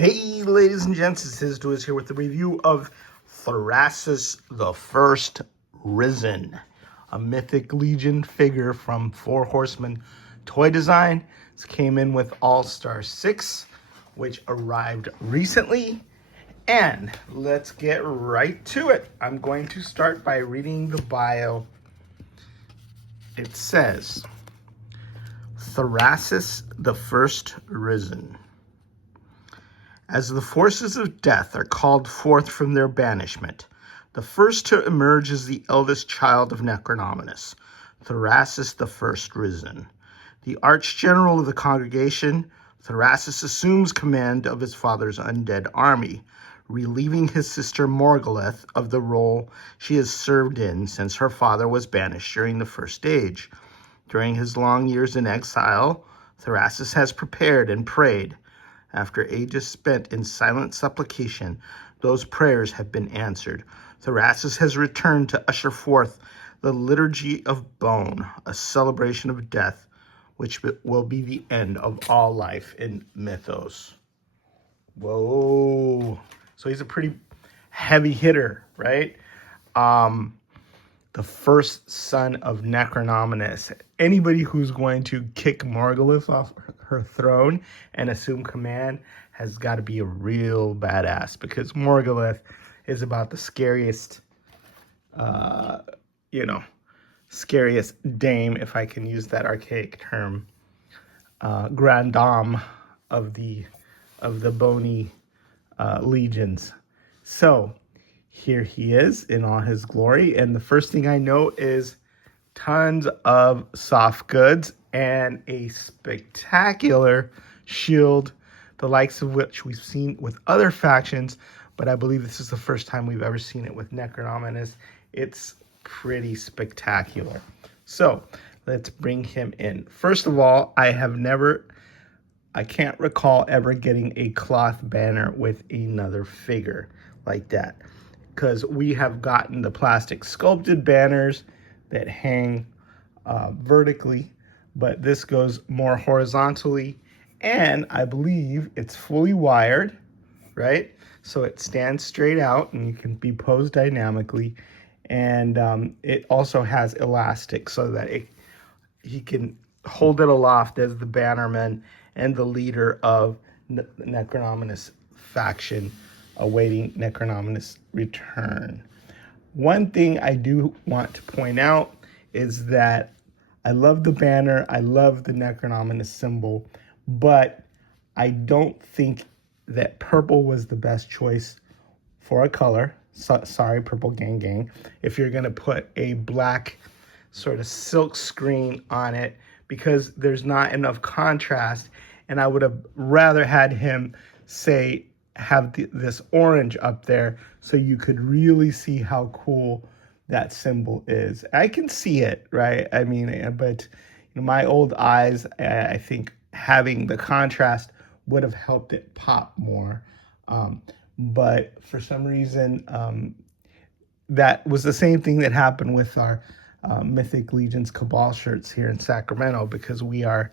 Hey, ladies and gents, it's His here with the review of Thorasis the First Risen, a Mythic Legion figure from Four Horsemen toy design. This came in with All-Star 6, which arrived recently. And let's get right to it. I'm going to start by reading the bio. It says, Thorasis the First Risen. As the forces of death are called forth from their banishment, the first to emerge is the eldest child of Necronominus, Thorasis the First Risen. The arch-general of the congregation, Thorasis assumes command of his father's undead army, relieving his sister Morguleth of the role she has served in since her father was banished during the First Age. During his long years in exile, Thorasis has prepared and prayed. After ages spent in silent supplication, those prayers have been answered. Thorasis has returned to usher forth the Liturgy of Bone, a celebration of death, which will be the end of all life in Mythos. Whoa. So he's a pretty heavy hitter, right? The first son of Necronominus. Anybody who's going to kick Morgulith off her throne and assume command has got to be a real badass, because Morgulith is about the scariest, scariest dame, if I can use that archaic term, grand dame of the bony legions. So here he is in all his glory, and the first thing I know is tons of soft goods and a spectacular shield, the likes of which we've seen with other factions, but I believe this is the first time we've ever seen it with Necronominus. It's pretty spectacular. So let's bring him in. First of all, I can't recall ever getting a cloth banner with another figure like that, because we have gotten the plastic sculpted banners that hang vertically, but this goes more horizontally, and I believe it's fully wired, right? So it stands straight out and you can be posed dynamically, and it also has elastic so that he can hold it aloft as the bannerman and the leader of the Necronominus faction, awaiting Necronominus' return. One thing I do want to point out is that I love the banner, I love the Necronominus symbol, but I don't think that purple was the best choice for a color. Sorry, Purple Gang. If you're going to put a black sort of silk screen on it, because there's not enough contrast, and I would have rather had him have this orange up there so you could really see how cool that symbol is. I can see it, right? I mean, but my old eyes, I think having the contrast would have helped it pop more. But for some reason, that was the same thing that happened with our Mythic Legions Cabal shirts here in Sacramento, because we are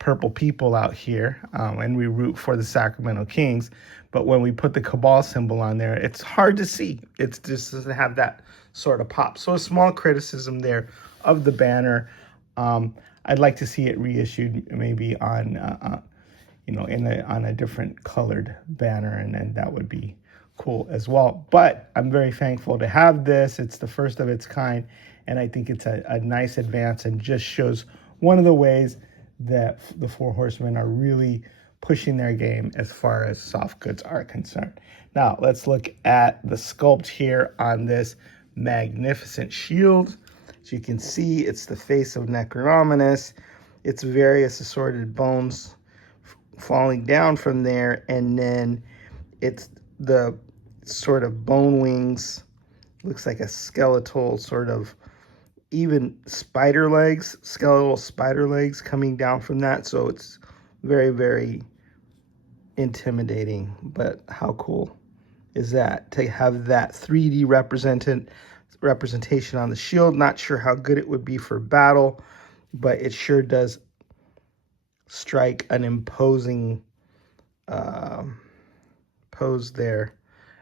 purple people out here, and we root for the Sacramento Kings. But when we put the Cabal symbol on there, it's hard to see. It just doesn't have that sort of pop. So a small criticism there of the banner. I'd like to see it reissued, maybe on on a different colored banner, and that would be cool as well. But I'm very thankful to have this. It's the first of its kind, and I think it's a nice advance, and just shows one of the ways that the Four Horsemen are really pushing their game as far as soft goods are concerned. Now, let's look at the sculpt here on this magnificent shield. As you can see, it's the face of Necronominus. It's various assorted bones falling down from there, and then it's the sort of bone wings. Looks like a skeletal sort of, even skeletal spider legs coming down from that. So it's very, very intimidating. But how cool is that to have that 3D representation on the shield? Not sure how good it would be for battle, but it sure does strike an imposing pose there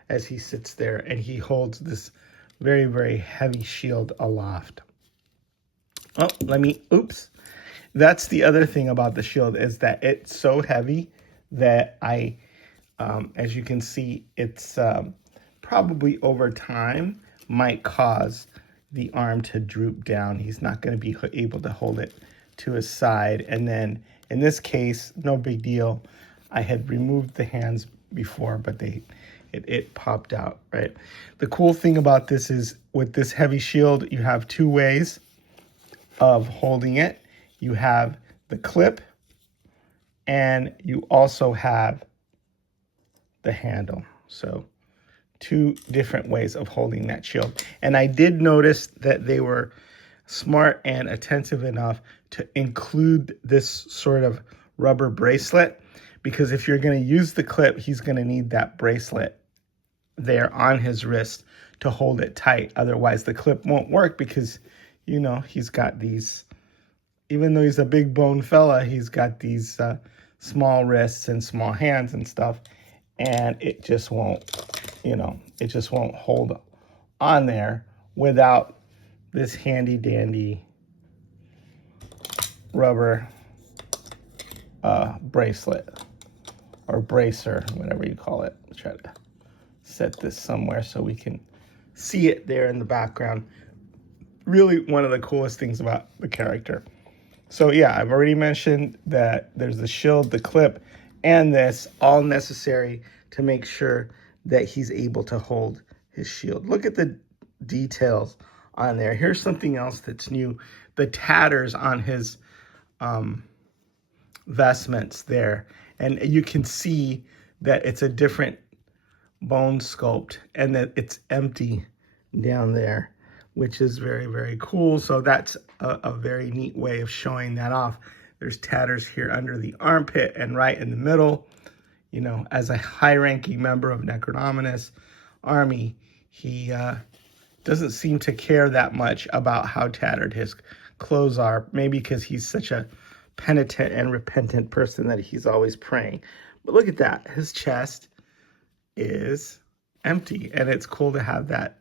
as he sits there, and he holds this very, very heavy shield aloft. Oh, oops. That's the other thing about the shield, is that it's so heavy that as you can see, it's probably over time might cause the arm to droop down. He's not going to be able to hold it to his side. And then in this case, no big deal. I had removed the hands before, but it popped out, right? The cool thing about this is with this heavy shield, you have two ways of holding it. You have the clip, and you also have the handle. So two different ways of holding that shield. And I did notice that they were smart and attentive enough to include this sort of rubber bracelet, because if you're going to use the clip, he's going to need that bracelet there on his wrist to hold it tight. Otherwise, the clip won't work, because, you know, he's got these, even though he's a big bone fella, he's got these small wrists and small hands and stuff, and it just won't, you know, it just won't hold on there without this handy dandy rubber bracelet or bracer, whatever you call it. I'll try to set this somewhere so we can see it there in the background. Really one of the coolest things about the character. So yeah, I've already mentioned that there's the shield, the clip, and this, all necessary to make sure that he's able to hold his shield. Look at the details on there. Here's something else that's new. The tatters on his vestments there. And you can see that it's a different bone sculpt and that it's empty down there, which is very, very cool. So that's a very neat way of showing that off. There's tatters here under the armpit and right in the middle. You know, as a high-ranking member of Necronominus army, he doesn't seem to care that much about how tattered his clothes are. Maybe because he's such a penitent and repentant person that he's always praying. But look at that. His chest is empty, and it's cool to have that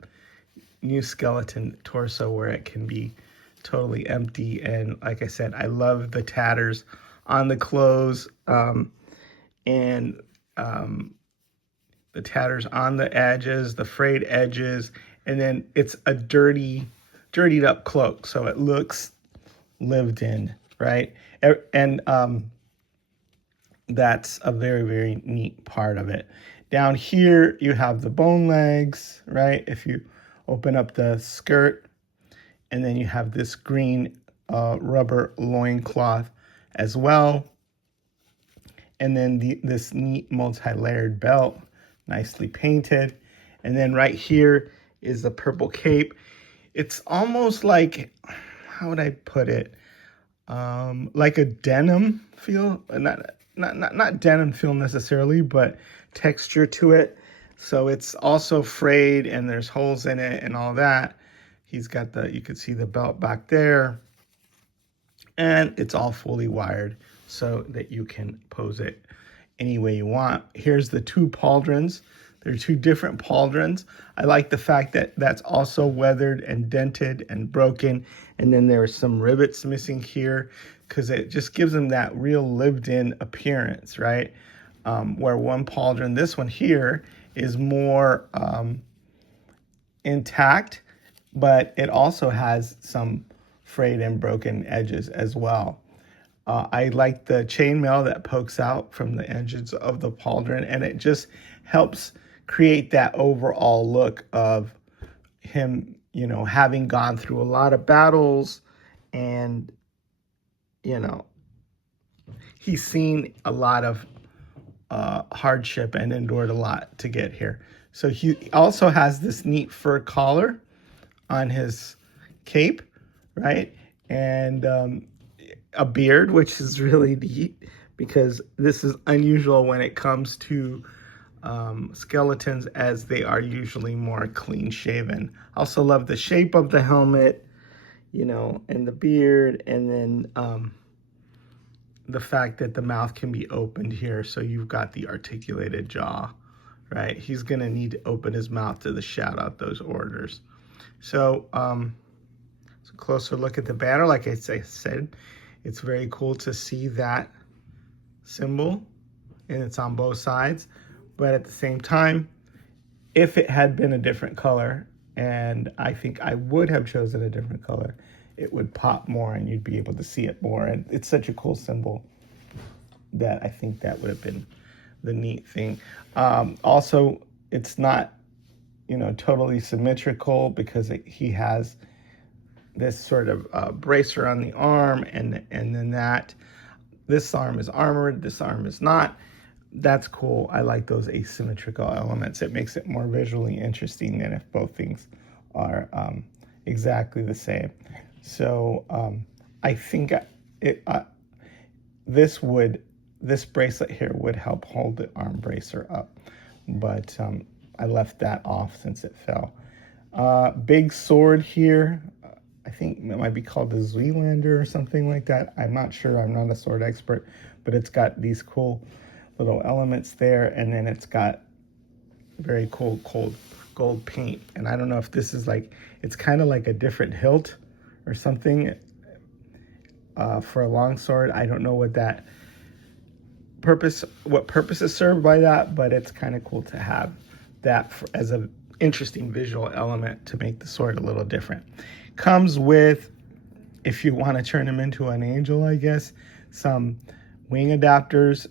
new skeleton torso where it can be totally empty. And like I said, I love the tatters on the clothes, and the tatters on the edges, the frayed edges, and then it's a dirtied up cloak, so it looks lived in, right? And that's a very, very neat part of it. Down here, you have the bone legs, right? If you open up the skirt, and then you have this green rubber loincloth as well. And then this neat multi-layered belt, nicely painted. And then right here is the purple cape. It's almost like, how would I put it? Like a denim feel, not denim feel necessarily, but texture to it. So it's also frayed and there's holes in it and all that. He's got you can see the belt back there, and it's all fully wired so that you can pose it any way you want. Here's the two pauldrons. There are two different pauldrons. I like the fact that that's also weathered and dented and broken. And then there are some rivets missing here because it just gives them that real lived-in appearance, right? Where one pauldron, this one here, is more intact, but it also has some frayed and broken edges as well. I like the chainmail that pokes out from the edges of the pauldron, and it just helps create that overall look of him, you know, having gone through a lot of battles, and, you know, he's seen a lot of hardship and endured a lot to get here. So he also has this neat fur collar on his cape, right? And a beard, which is really neat because this is unusual when it comes to skeletons, as they are usually more clean shaven. I also love the shape of the helmet, you know, and the beard, and then the fact that the mouth can be opened here, so you've got the articulated jaw, right? He's going to need to open his mouth to shout out those orders. So, it's a closer look at the banner. Like I said, it's very cool to see that symbol, and it's on both sides. But at the same time, if it had been a different color, and I think I would have chosen a different color, it would pop more and you'd be able to see it more. And it's such a cool symbol that I think that would have been the neat thing. Also, it's not, totally symmetrical, because he has this sort of bracer on the arm, and then this arm is armored, this arm is not. That's cool. I like those asymmetrical elements. It makes it more visually interesting than if both things are exactly the same. So I think this bracelet here would help hold the arm bracer up, but I left that off since it fell. Big sword here. I think it might be called the Zweelander or something like that. I'm not sure. I'm not a sword expert, but it's got these cool little elements there, and then it's got very cool gold paint. And I don't know if this is it's kind of like a different hilt or something for a longsword. I don't know what purpose is served by that, but it's kind of cool to have that as an interesting visual element to make the sword a little different. Comes with, if you want to turn him into an angel, I guess, some wing adapters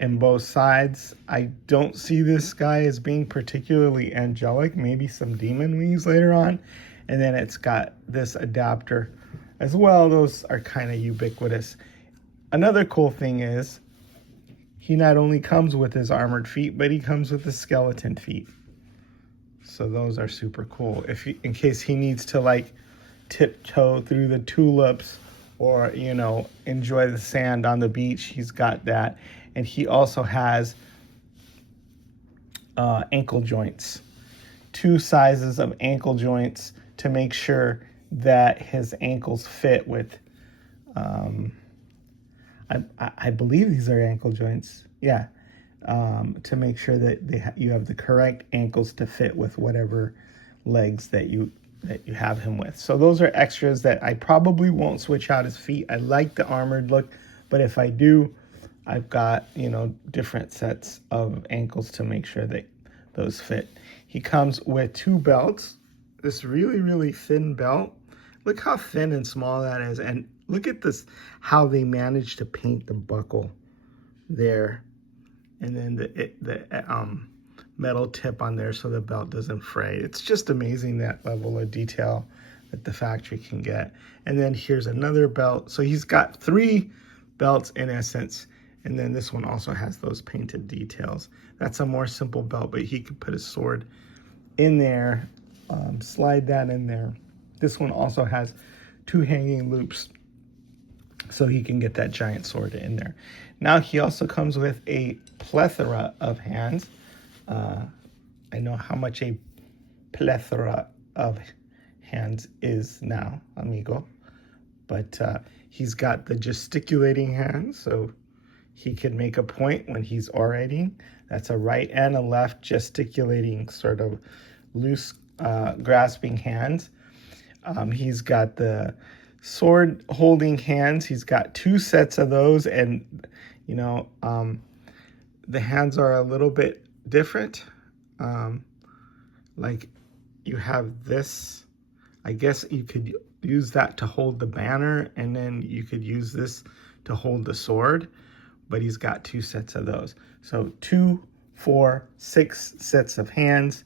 in both sides. I don't see this guy as being particularly angelic, maybe some demon wings later on. And then it's got this adapter as well. Those are kind of ubiquitous. Another cool thing is he not only comes with his armored feet, but he comes with the skeleton feet. So those are super cool. In case he needs to tiptoe through the tulips or, enjoy the sand on the beach, he's got that. And he also has ankle joints, 2 sizes of ankle joints to make sure that his ankles fit with, I believe these are ankle joints. Yeah. To make sure that you have the correct ankles to fit with whatever legs that you have him with. So those are extras that I probably won't switch out his feet. I like the armored look, but if I do, I've got, different sets of ankles to make sure that those fit. He comes with 2 belts, this really, really thin belt. Look how thin and small that is. And look at this, how they managed to paint the buckle there. And then the metal tip on there so the belt doesn't fray. It's just amazing, that level of detail that the factory can get. And then here's another belt. So he's got 3 belts in essence. And then this one also has those painted details. That's a more simple belt, but he could put his sword in there, slide that in there. This one also has 2 hanging loops, so he can get that giant sword in there. Now he also comes with a plethora of hands. I know how much a plethora of hands is now, amigo. But he's got the gesticulating hands, so he can make a point when he's orating. That's a right and a left gesticulating, sort of loose grasping hands. He's got the sword holding hands. He's got 2 sets of those, and the hands are a little bit different. Like you have this, I guess you could use that to hold the banner, and then you could use this to hold the sword, but he's got 2 sets of those. So 2, 4, 6 sets of hands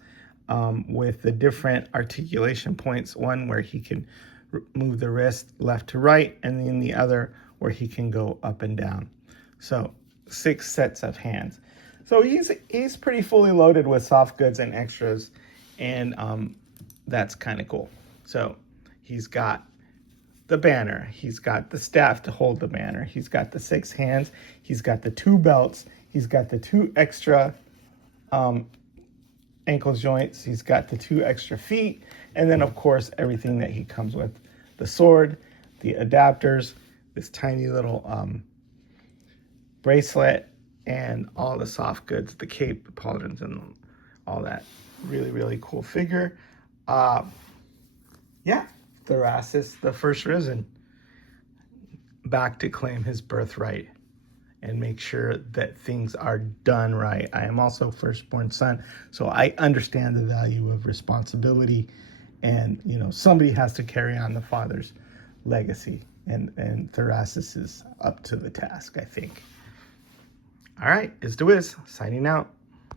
with the different articulation points. One where he can move the wrist left to right, and then the other where he can go up and down. So 6 sets of hands. So he's pretty fully loaded with soft goods and extras, and that's kind of cool. So he's got the banner, he's got the staff to hold the banner, he's got the 6 hands, he's got the 2 belts, he's got the 2 extra ankle joints, he's got the 2 extra feet, and then of course everything that he comes with: the sword, the adapters, this tiny little bracelet, and all the soft goods, the cape, the pauldrons, and all that. Really, really cool figure. Yeah, Thorasis, the first risen, back to claim his birthright and make sure that things are done right. I am also firstborn son, so I understand the value of responsibility, and somebody has to carry on the father's legacy, and Thorasis is up to the task, I think. All right, is the Wiz signing out.